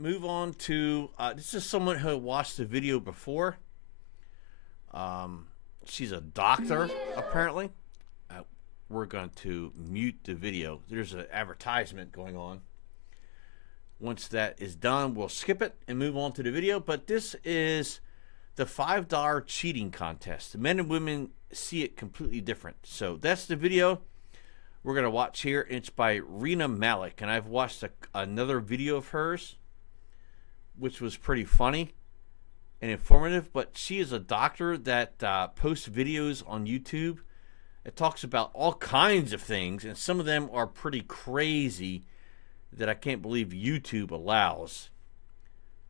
move on to this is someone who watched the video before. She's a doctor, apparently. We're going to mute the video. There's an advertisement going on. Once that is done, we'll skip it and move on to the video. But this is the $5 cheating contest. Men and women see it completely different. So that's the video we're going to watch here. It's by Rena Malik. And I've watched another video of hers, which was pretty funny and informative. But she is a doctor that posts videos on YouTube. It talks about all kinds of things, and some of them are pretty crazy that I can't believe YouTube allows.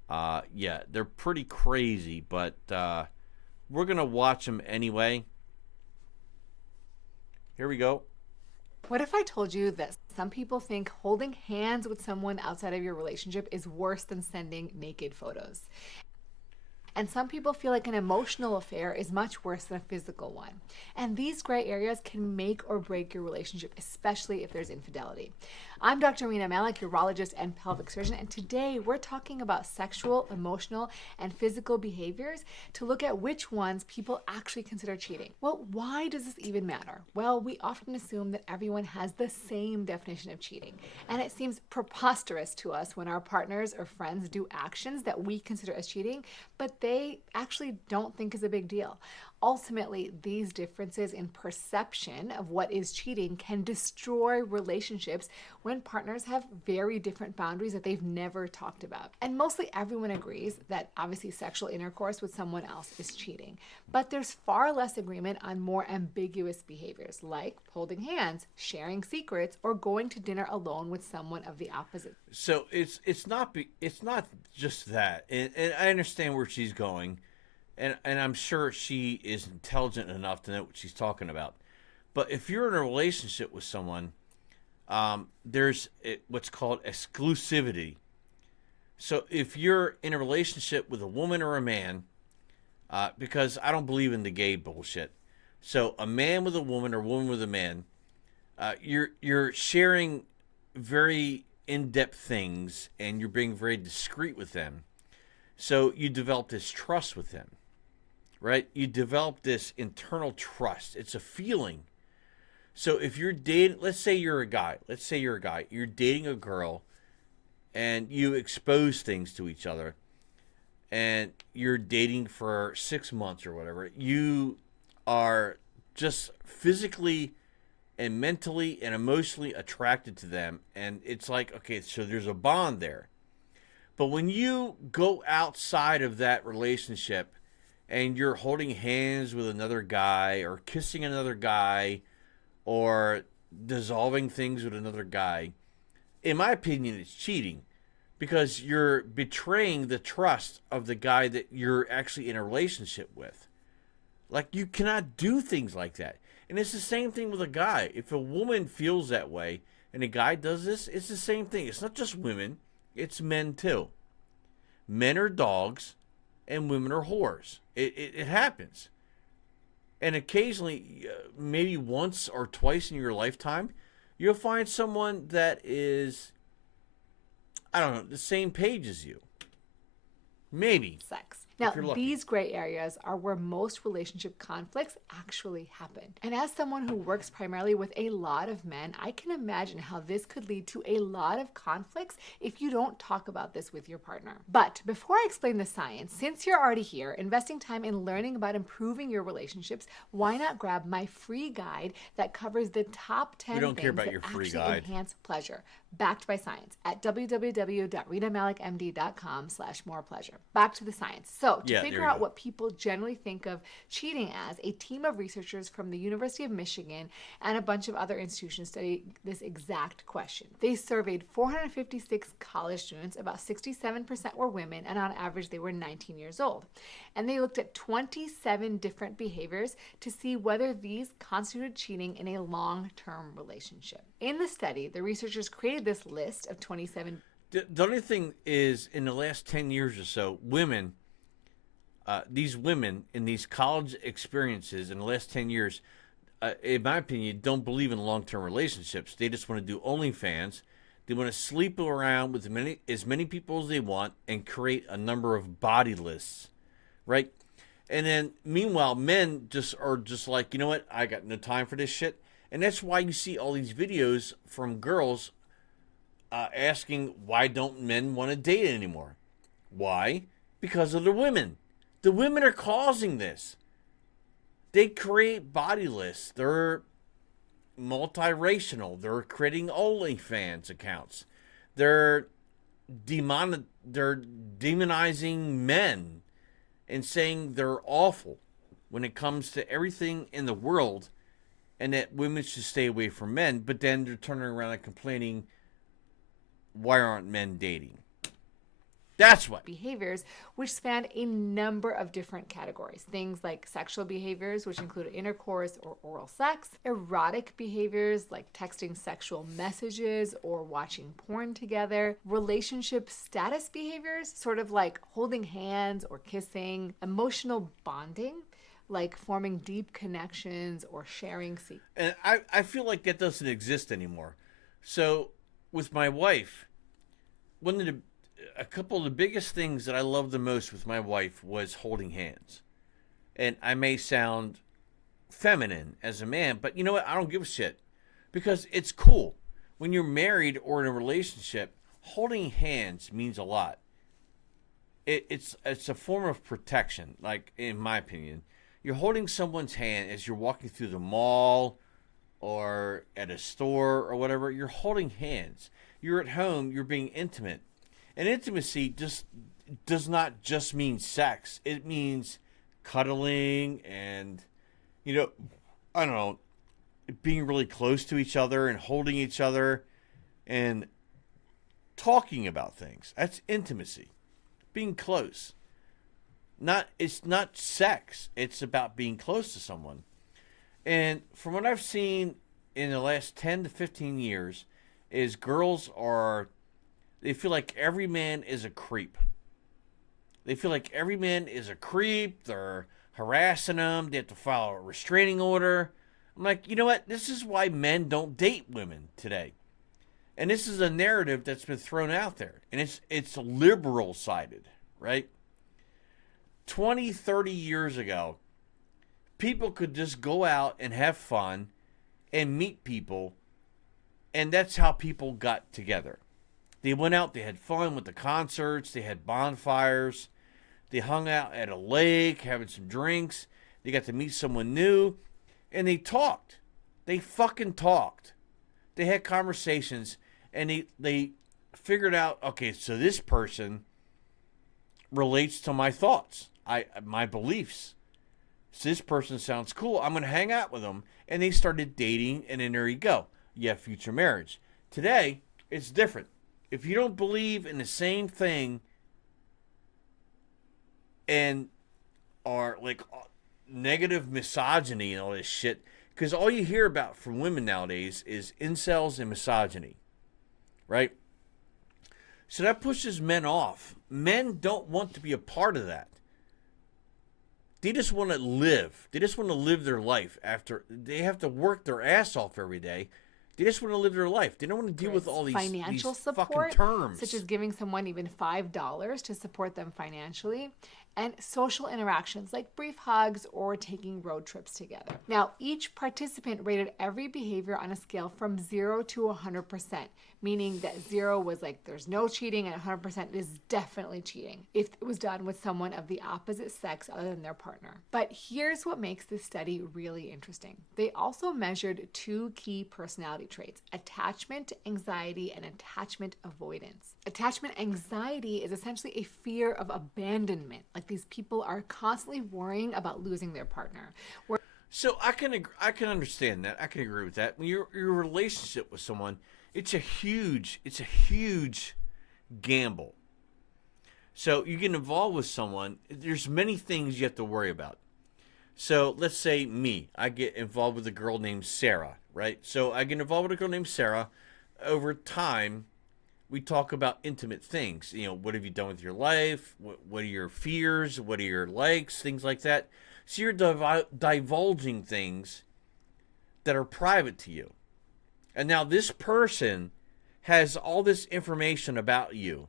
Yeah, they're pretty crazy, but we're going to watch them anyway. Here we go. What if I told you that some people think holding hands with someone outside of your relationship is worse than sending naked photos? And some people feel like an emotional affair is much worse than a physical one. And these gray areas can make or break your relationship, especially if there's infidelity. I'm Dr. Rena Malik, urologist and pelvic surgeon, and today we're talking about sexual, emotional, and physical behaviors to look at which ones people actually consider cheating. Well, why does this even matter? Well, we often assume that everyone has the same definition of cheating, and it seems preposterous to us when our partners or friends do actions that we consider as cheating, but they actually don't think is a big deal. Ultimately, these differences in perception of what is cheating can destroy relationships when partners have very different boundaries that they've never talked about. And mostly everyone agrees that obviously sexual intercourse with someone else is cheating. But there's far less agreement on more ambiguous behaviors like holding hands, sharing secrets, or going to dinner alone with someone of the opposite. So it's not just that, and I understand where she's going. And I'm sure she is intelligent enough to know what she's talking about. But if you're in a relationship with someone, there's what's called exclusivity. So if you're in a relationship with a woman or a man, because I don't believe in the gay bullshit. So a man with a woman or a woman with a man, you're sharing very in-depth things and you're being very discreet with them. So you develop this trust with them. Right? You develop this internal trust. It's a feeling. So if you're dating, let's say you're a guy. You're dating a girl and you expose things to each other and you're dating for 6 months or whatever. You are just physically and mentally and emotionally attracted to them. And it's like, okay, so there's a bond there. But when you go outside of that relationship and you're holding hands with another guy or kissing another guy or dissolving things with another guy, in my opinion, it's cheating because you're betraying the trust of the guy that you're actually in a relationship with. Like, you cannot do things like that. And it's the same thing with a guy. If a woman feels that way and a guy does this, it's the same thing. It's not just women, it's men too. Men are dogs and women are whores. It happens. And occasionally, maybe once or twice in your lifetime, you'll find someone that is, I don't know, the same page as you. Maybe. Sex. Now, these gray areas are where most relationship conflicts actually happen. And as someone who works primarily with a lot of men, I can imagine how this could lead to a lot of conflicts if you don't talk about this with your partner. But before I explain the science, since you're already here, investing time in learning about improving your relationships, why not grab my free guide that covers the top 10 things that actually enhance pleasure, backed by science, at www.renamalikmd.com/morepleasure. Back to the science. So to figure out what people generally think of cheating as, a team of researchers from the University of Michigan and a bunch of other institutions studied this exact question. They surveyed 456 college students, about 67% were women, and on average they were 19 years old. And they looked at 27 different behaviors to see whether these constituted cheating in a long-term relationship. In the study, the researchers created this list of 27. The only thing is, in the last 10 years or so, these women in these college experiences in the last 10 years, in my opinion, don't believe in long-term relationships. They just want to do OnlyFans. They want to sleep around with as many people as they want and create a number of body lists, right? And then meanwhile, men just are just like, you know what? I got no time for this shit. And that's why you see all these videos from girls asking, why don't men want to date anymore? Why? Because of the women. The women are causing this. They create body lists. They're multiracial. They're creating OnlyFans accounts. They're they're demonizing men and saying they're awful when it comes to everything in the world, and that women should stay away from men. But then they're turning around and complaining, why aren't men dating? That's what. Behaviors, which span a number of different categories. Things like sexual behaviors, which include intercourse or oral sex, erotic behaviors like texting sexual messages or watching porn together, relationship status behaviors, sort of like holding hands or kissing, emotional bonding, like forming deep connections or sharing secrets. And I feel like that doesn't exist anymore. So with my wife, a couple of the biggest things that I loved the most with my wife was holding hands. And I may sound feminine as a man, but you know what? I don't give a shit, because it's cool. When you're married or in a relationship, holding hands means a lot. It's a form of protection, like in my opinion. You're holding someone's hand as you're walking through the mall or at a store or whatever. You're holding hands. You're at home, you're being intimate. And intimacy just does not just mean sex. It means cuddling and, I don't know, being really close to each other and holding each other and talking about things. That's intimacy. Being close. It's not sex. It's about being close to someone. And from what I've seen in the last 10 to 15 years is they feel like every man is a creep. They feel like every man is a creep. They're harassing them. They have to file a restraining order. I'm like, you know what? This is why men don't date women today. And this is a narrative that's been thrown out there. And it's liberal-sided, right? 20, 30 years ago, people could just go out and have fun and meet people. And that's how people got together. They went out, they had fun with the concerts, they had bonfires, they hung out at a lake, having some drinks, they got to meet someone new, and they talked. They fucking talked. They had conversations, and they figured out, okay, so this person relates to my thoughts, my beliefs. So this person sounds cool, I'm going to hang out with them. And they started dating, and then there you go. You have future marriage. Today, it's different. If you don't believe in the same thing and are like negative misogyny and all this shit, because all you hear about from women nowadays is incels and misogyny, right? So that pushes men off. Men don't want to be a part of that. They just want to live. They just want to live their life after they have to work their ass off every day. They just want to live their life. They don't want to deal with all these financial support, fucking terms. such as giving someone even $5 to support them financially, and social interactions like brief hugs or taking road trips together. Now, each participant rated every behavior on a scale from 0 to 100%, meaning that 0 was like there's no cheating and 100% is definitely cheating if it was done with someone of the opposite sex other than their partner. But here's what makes this study really interesting. They also measured 2 key personality traits: attachment anxiety and attachment avoidance. Attachment anxiety is essentially a fear of abandonment. Like these people are constantly worrying about losing their partner. So I can understand that. I can agree with that. When your relationship with someone, it's a huge gamble. So you get involved with someone, there's many things you have to worry about. So let's say I get involved with a girl named Sarah, right? So I get involved with a girl named Sarah. Over time, we talk about intimate things. What have you done with your life? What are your fears? What are your likes? Things like that. So you're divulging things that are private to you. And now this person has all this information about you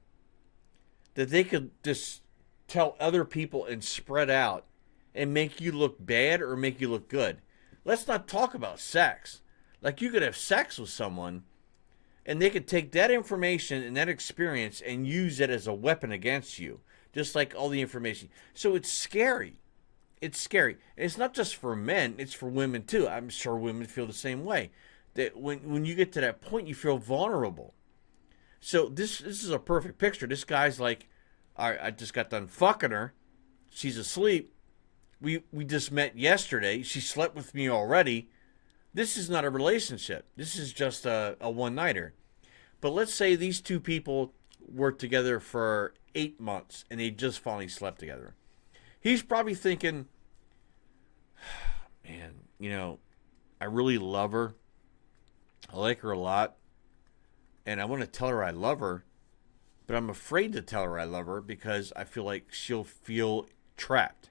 that they could just tell other people and spread out and make you look bad or make you look good. Let's not talk about sex. Like, you could have sex with someone and they could take that information and that experience and use it as a weapon against you, just like all the information. So it's scary. It's scary. And it's not just for men, it's for women too. I'm sure women feel the same way. That when you get to that point, you feel vulnerable. So this is a perfect picture. This guy's like, all right, I just got done fucking her. She's asleep. We just met yesterday. She slept with me already. This is not a relationship. This is just a one-nighter. But let's say these two people were together for 8 months and they just finally slept together. He's probably thinking, man, I really love her. I like her a lot. And I want to tell her I love her. But I'm afraid to tell her I love her because I feel like she'll feel trapped.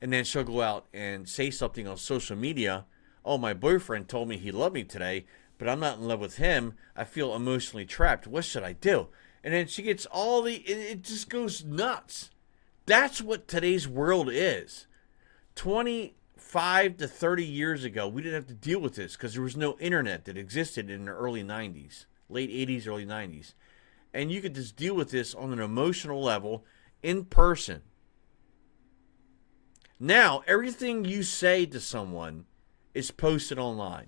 And then she'll go out and say something on social media. Oh, my boyfriend told me he loved me today, but I'm not in love with him. I feel emotionally trapped. What should I do? And then she gets it just goes nuts. That's what today's world is. 25 to 30 years ago, we didn't have to deal with this because there was no internet that existed in the early 90s, late 80s, early 90s. And you could just deal with this on an emotional level in person. Now, everything you say to someone is posted online.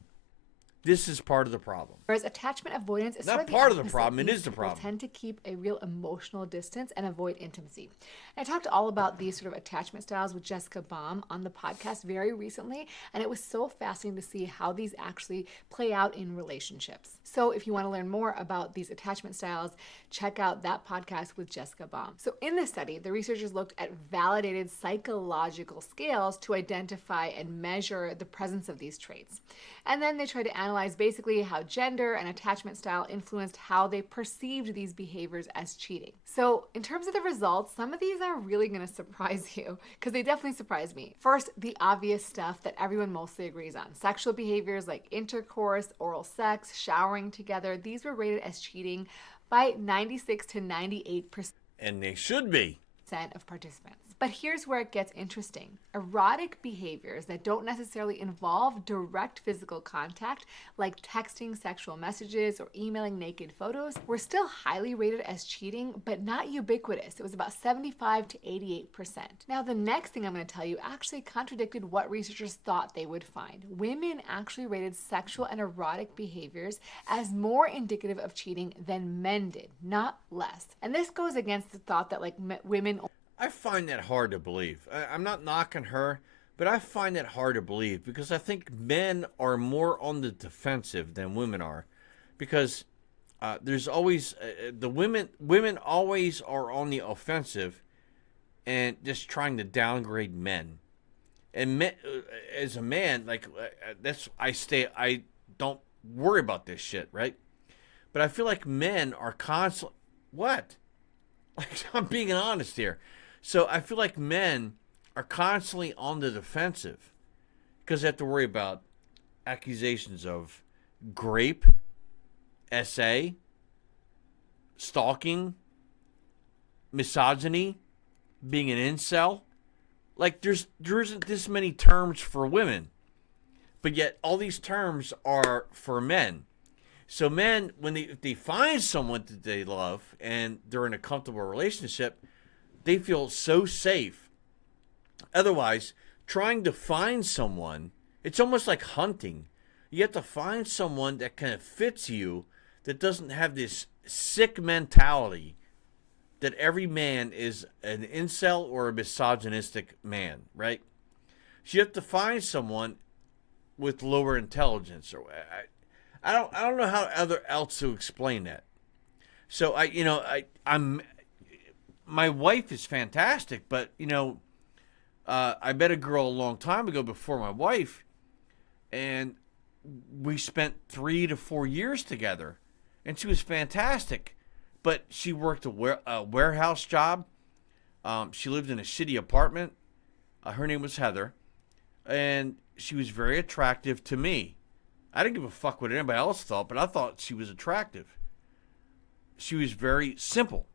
This is part of the problem. Whereas attachment avoidance is not sort of part of the the problem. It is the people problem. Tend to keep a real emotional distance and avoid intimacy. And I talked all about these sort of attachment styles with Jessica Baum on the podcast very recently, and it was so fascinating to see how these actually play out in relationships. So if you want to learn more about these attachment styles, check out that podcast with Jessica Baum. So in this study, the researchers looked at validated psychological scales to identify and measure the presence of these traits. And then they tried to analyze basically how gender and attachment style influenced how they perceived these behaviors as cheating. So in terms of the results, some of these are really going to surprise you because they definitely surprised me. First, the obvious stuff that everyone mostly agrees on. Sexual behaviors like intercourse, oral sex, showering together, these were rated as cheating by 96 to 98%. And they should be. Of participants. But here's where it gets interesting. Erotic behaviors that don't necessarily involve direct physical contact, like texting sexual messages or emailing naked photos, were still highly rated as cheating, but not ubiquitous. It was about 75 to 88%. Now, the next thing I'm going to tell you actually contradicted what researchers thought they would find. Women actually rated sexual and erotic behaviors as more indicative of cheating than men did, not less. And this goes against the thought that women... I find that hard to believe. I'm not knocking her, but I find that hard to believe because I think men are more on the defensive than women are, because there's always the women always are on the offensive and just trying to downgrade men. And men, as a man, I don't worry about this shit, right? But I feel like men are constantly what? Like, I'm being honest here. So I feel like men are constantly on the defensive because they have to worry about accusations of grape, SA, stalking, misogyny, being an incel. Like, there isn't this many terms for women, but yet all these terms are for men. So men, if they find someone that they love and they're in a comfortable relationship, they feel so safe. Otherwise, trying to find someone, it's almost like hunting. You have to find someone that kind of fits you, that doesn't have this sick mentality that every man is an incel or a misogynistic man, right? So you have to find someone with lower intelligence. Or I don't know how else to explain that. So I'm my wife is fantastic, but I met a girl a long time ago before my wife, and we spent 3 to 4 years together, and she was fantastic, but she worked a warehouse job. She lived in a shitty apartment. Her name was Heather, and she was very attractive to me. I didn't give a fuck what anybody else thought, but I thought she was attractive. She was very simple.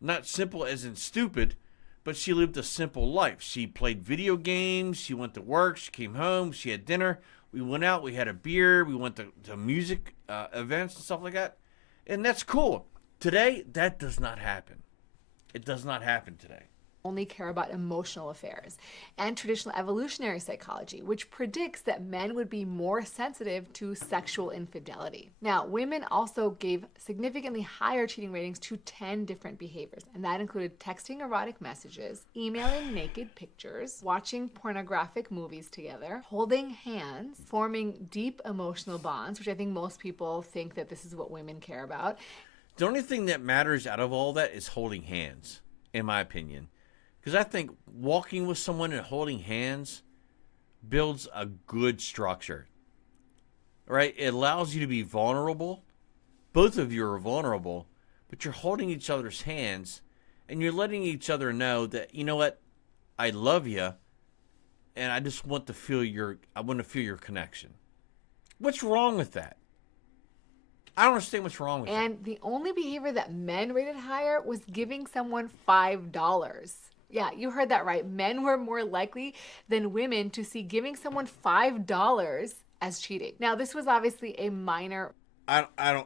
Not simple as in stupid, but she lived a simple life. She played video games. She went to work. She came home. She had dinner. We went out. We had a beer. We went to music events and stuff like that. And that's cool. Today, that does not happen. It does not happen today. Only care about emotional affairs, and traditional evolutionary psychology, which predicts that men would be more sensitive to sexual infidelity. Now, women also gave significantly higher cheating ratings to 10 different behaviors, and that included texting erotic messages, emailing naked pictures, watching pornographic movies together, holding hands, forming deep emotional bonds, which I think most people think that this is what women care about. The only thing that matters out of all that is holding hands, in my opinion. Because I think walking with someone and holding hands builds a good structure, right? It allows you to be vulnerable. Both of you are vulnerable, but you're holding each other's hands and you're letting each other know that, you know what, I love you and I just want to feel I want to feel your connection. What's wrong with that? I don't understand what's wrong with that. And the only behavior that men rated higher was giving someone $5. Yeah, you heard that right. Men were more likely than women to see giving someone $5 as cheating. Now, this was obviously a minor. I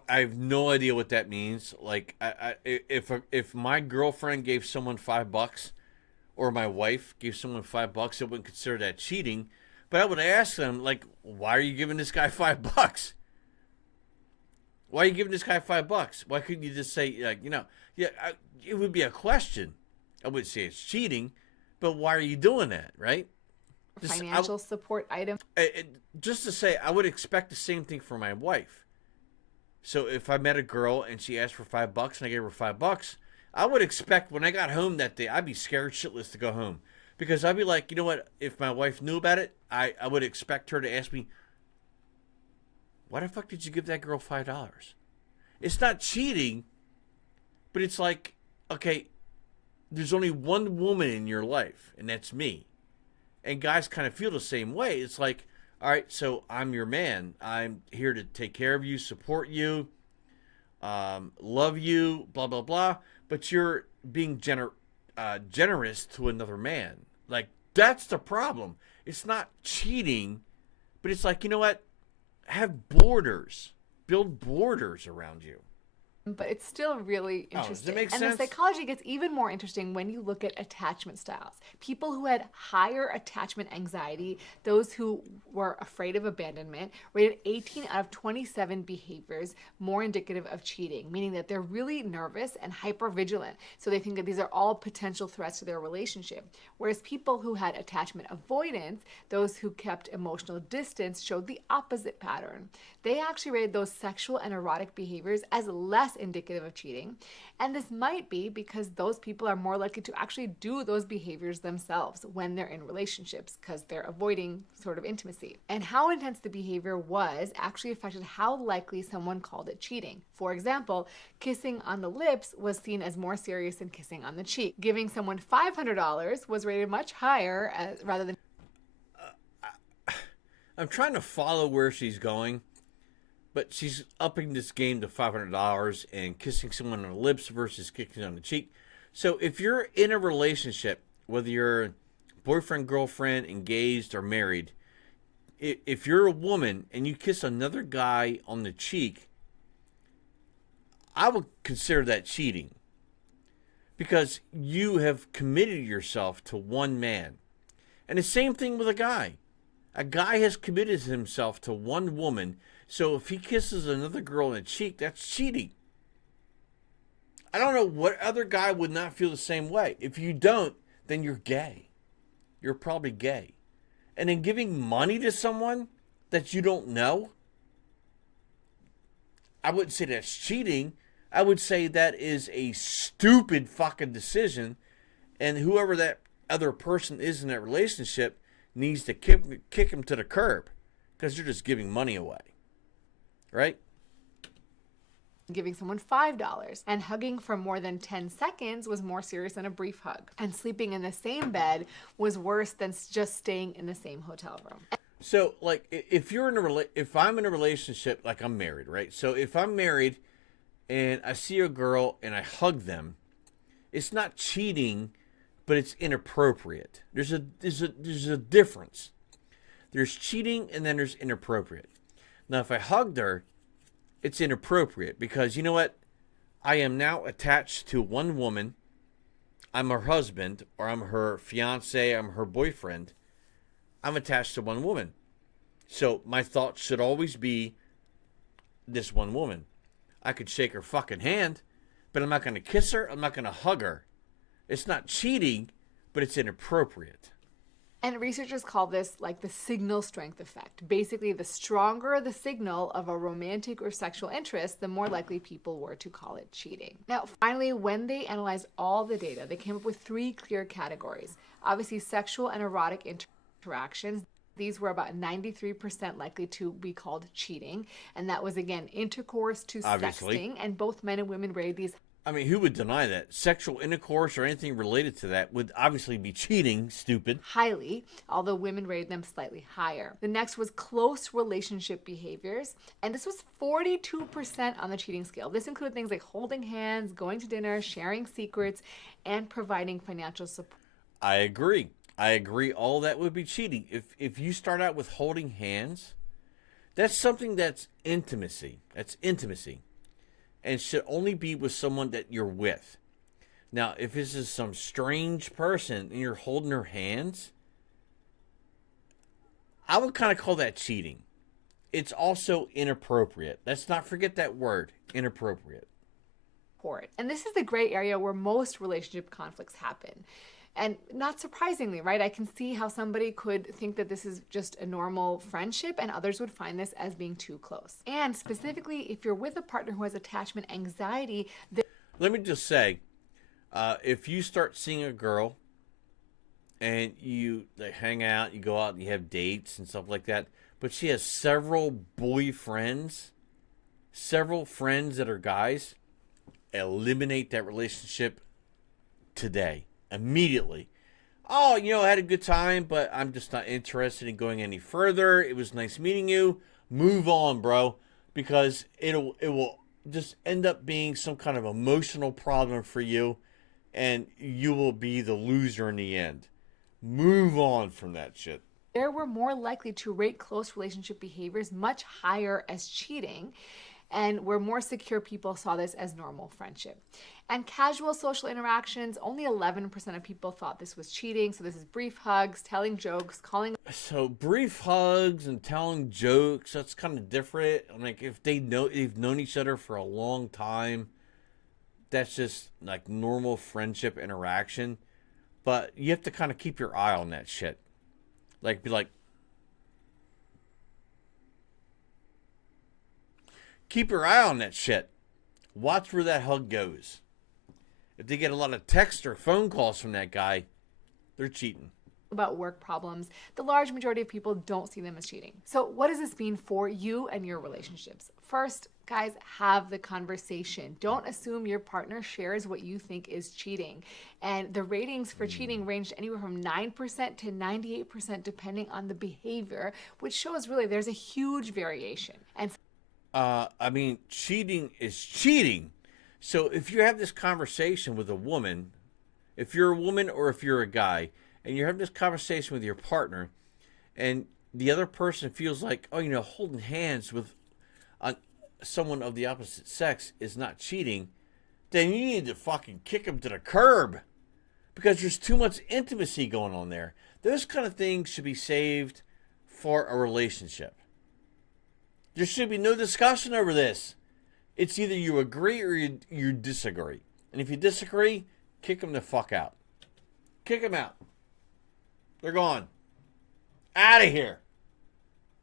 have no idea what that means. Like, if my girlfriend gave someone $5, or my wife gave someone $5, I wouldn't consider that cheating. But I would ask them, like, why are you giving this guy $5? Why are you giving this guy $5? Why couldn't you just say, like, it would be a question. I wouldn't say it's cheating, but why are you doing that, right? Financial support item. Just to say, I would expect the same thing for my wife. So if I met a girl and she asked for $5 and I gave her $5, I would expect when I got home that day, I'd be scared shitless to go home. Because I'd be like, you know what? If my wife knew about it, I would expect her to ask me, why the fuck did you give that girl $5? It's not cheating, but it's like, okay, there's only one woman in your life, and that's me. And guys kind of feel the same way. It's like, all right, so I'm your man. I'm here to take care of you, support you, love you, blah, blah, blah. But you're being generous to another man. Like, that's the problem. It's not cheating, but it's like, you know what? Have borders. Build borders around you. But it's still really interesting. Does it make and sense? the psychology gets even more interesting when you look at attachment styles. People who had higher attachment anxiety, those who were afraid of abandonment, rated 18 out of 27 behaviors more indicative of cheating, meaning that they're really nervous and hypervigilant. So they think that these are all potential threats to their relationship. Whereas people who had attachment avoidance, those who kept emotional distance, showed the opposite pattern. They actually rated those sexual and erotic behaviors as less indicative of cheating. And this might be because those people are more likely to actually do those behaviors themselves when they're in relationships because they're avoiding sort of intimacy. And how intense the behavior was actually affected how likely someone called it cheating. For example, kissing on the lips was seen as more serious than kissing on the cheek. Giving someone $500 was rated much higher rather than... I'm trying to follow where she's going. But she's upping this game to $500 and kissing someone on the lips versus kissing on the cheek. So if you're in a relationship, whether you're boyfriend, girlfriend, engaged, or married, if you're a woman and you kiss another guy on the cheek, I would consider that cheating. Because you have committed yourself to one man. And the same thing with a guy. A guy has committed himself to one woman. So if he kisses another girl on the cheek, that's cheating. I don't know what other guy would not feel the same way. If you don't, then you're gay. You're probably gay. And then giving money to someone that you don't know, I wouldn't say that's cheating. I would say that is a stupid fucking decision. And whoever that other person is in that relationship needs to kick him to the curb. Because you're just giving money away. Right? Giving someone $5. And hugging for more than 10 seconds was more serious than a brief hug. And sleeping in the same bed was worse than just staying in the same hotel room. So, like, if you're in if I'm in a relationship, like I'm married, right? So, if I'm married and I see a girl and I hug them, it's not cheating, but it's inappropriate. There's a difference. There's cheating and then there's inappropriate. Now, if I hugged her, it's inappropriate because you know what? I am now attached to one woman. I'm her husband or I'm her fiance, I'm her boyfriend. I'm attached to one woman. So my thoughts should always be this one woman. I could shake her fucking hand, but I'm not going to kiss her. I'm not going to hug her. It's not cheating, but it's inappropriate. And researchers call this like the signal strength effect. Basically, the stronger the signal of a romantic or sexual interest, the more likely people were to call it cheating. Now, finally, when they analyzed all the data, they came up with three clear categories. Obviously, sexual and erotic interactions. These were about 93% likely to be called cheating. And that was, again, intercourse to Obviously. sexting. And both men and women rated these I mean, who would deny that? Sexual intercourse or anything related to that would obviously be cheating, stupid. highly, although women rated them slightly higher. The next was close relationship behaviors, and this was 42% on the cheating scale. This included things like holding hands, going to dinner, sharing secrets, and providing financial support. I agree. I agree. All that would be cheating. If you start out with holding hands, that's something that's intimacy. That's intimacy. And should only be with someone that you're with. Now, if this is some strange person and you're holding her hands, I would kind of call that cheating. It's also inappropriate. Let's not forget that word, inappropriate. And this is the gray area where most relationship conflicts happen. And not surprisingly, right? I can see how somebody could think that this is just a normal friendship and others would find this as being too close. And specifically, if you're with a partner who has attachment anxiety, Let me just say, if you start seeing a girl and you like, hang out, you go out and you have dates and stuff like that, but she has several boyfriends, several friends that are guys, eliminate that relationship today. Immediately. Oh, I had a good time, but I'm just not interested in going any further. It was nice meeting you. Move on, bro, because it will just end up being some kind of emotional problem for you, and you will be the loser in the end. Move on from that shit. they were more likely to rate close relationship behaviors much higher as cheating, and where more secure people saw this as normal friendship. And casual social interactions, only 11% of people thought this was cheating. So this is brief hugs, telling jokes, calling. So brief hugs and telling jokes, that's kind of different. Like if they've known each other for a long time, that's just like normal friendship interaction. But you have to kind of keep your eye on that shit. Like be like, keep your eye on that shit. Watch where that hug goes. If they get a lot of text or phone calls from that guy, they're cheating. About work problems, the large majority of people don't see them as cheating. So what does this mean for you and your relationships? First, guys, have the conversation. Don't assume your partner shares what you think is cheating. And the ratings for cheating ranged anywhere from 9% to 98% depending on the behavior, which shows really there's a huge variation. And I mean, cheating is cheating. So if you have this conversation with a woman, if you're a woman or if you're a guy, and you're having this conversation with your partner, and the other person feels like, holding hands with someone of the opposite sex is not cheating, then you need to fucking kick them to the curb because there's too much intimacy going on there. Those kind of things should be saved for a relationship. There should be no discussion over this. It's either you agree or you disagree. And if you disagree, kick them the fuck out. Kick them out. They're gone. Out of here.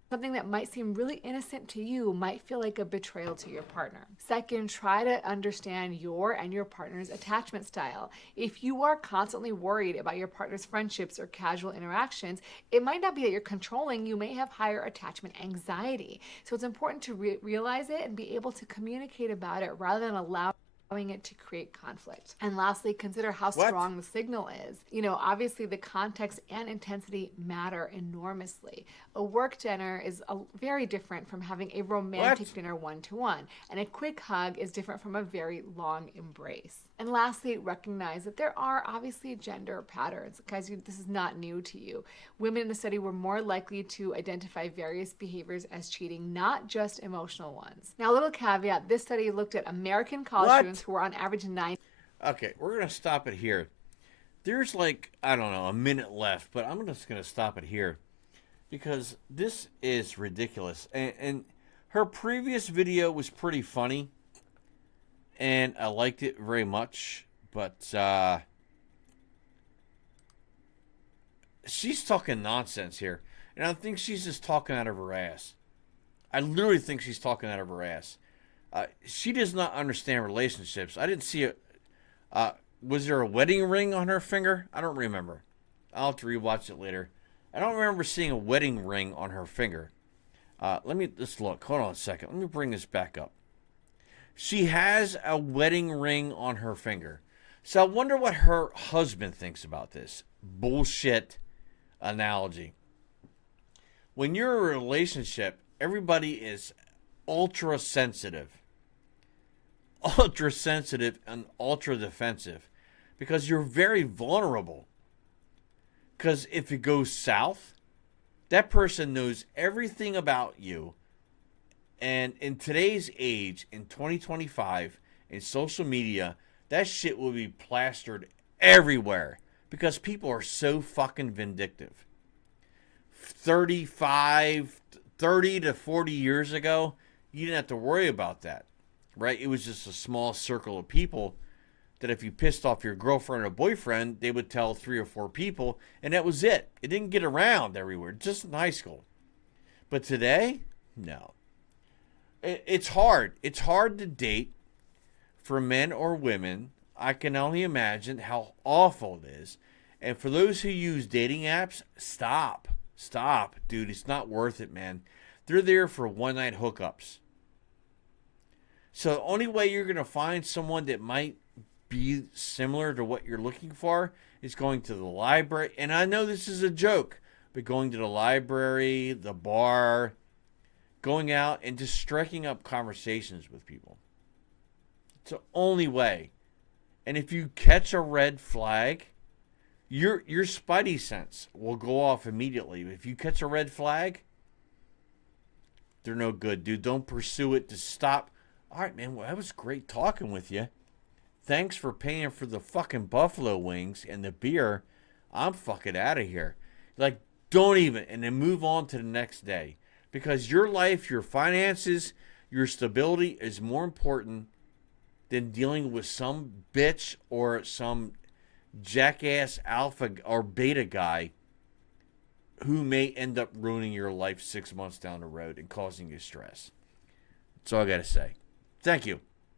something that might seem really innocent to you might feel like a betrayal to your partner. Second, try to understand your and your partner's attachment style. If you are constantly worried about your partner's friendships or casual interactions, it might not be that you're controlling, you may have higher attachment anxiety. So it's important to realize it and be able to communicate about it rather than allow it to create conflict. And lastly, consider how What? strong the signal is. Obviously the context and intensity matter enormously. A work dinner is very different from having a romantic What? dinner one-to-one, and a quick hug is different from a very long embrace. And lastly, recognize that there are obviously gender patterns. Guys, this is not new to you. Women in the study were more likely to identify various behaviors as cheating, not just emotional ones. Now, a little caveat, this study looked at American college students What? who were on average 9. Okay, we're going to stop it here. There's like, I don't know, a minute left, but I'm just going to stop it here because this is ridiculous. And her previous video was pretty funny, and I liked it very much, but she's talking nonsense here. And I think she's just talking out of her ass. I literally think she's talking out of her ass. She does not understand relationships. I didn't see it. Was there a wedding ring on her finger? I don't remember. I'll have to rewatch it later. I don't remember seeing a wedding ring on her finger. Let's look. Hold on a second. Let me bring this back up. She has a wedding ring on her finger. So I wonder what her husband thinks about this bullshit analogy. When you're in a relationship, everybody is ultra sensitive and ultra defensive because you're very vulnerable. Because if it goes south, that person knows everything about you. And in today's age, in 2025, in social media, that shit will be plastered everywhere because people are so fucking vindictive. 30 to 40 years ago, you didn't have to worry about that, right? It was just a small circle of people that if you pissed off your girlfriend or boyfriend, they would tell 3 or 4 people, and that was it. It didn't get around everywhere, just in high school. But today, no. It's hard. It's hard to date for men or women. I can only imagine how awful it is. And for those who use dating apps, stop. Stop, dude. It's not worth it, man. They're there for one-night hookups. So the only way you're going to find someone that might be similar to what you're looking for is going to the library. And I know this is a joke, but going to the library, the bar, going out and just striking up conversations with people. It's the only way. And if you catch a red flag, your spidey sense will go off immediately. If you catch a red flag, they're no good, dude. Don't pursue it. Just stop. All right, man. Well, that was great talking with you. Thanks for paying for the fucking buffalo wings and the beer. I'm fucking out of here. Like, don't even. And then move on to the next day. Because your life, your finances, your stability is more important than dealing with some bitch or some jackass alpha or beta guy who may end up ruining your life 6 months down the road and causing you stress. That's all I got to say. Thank you.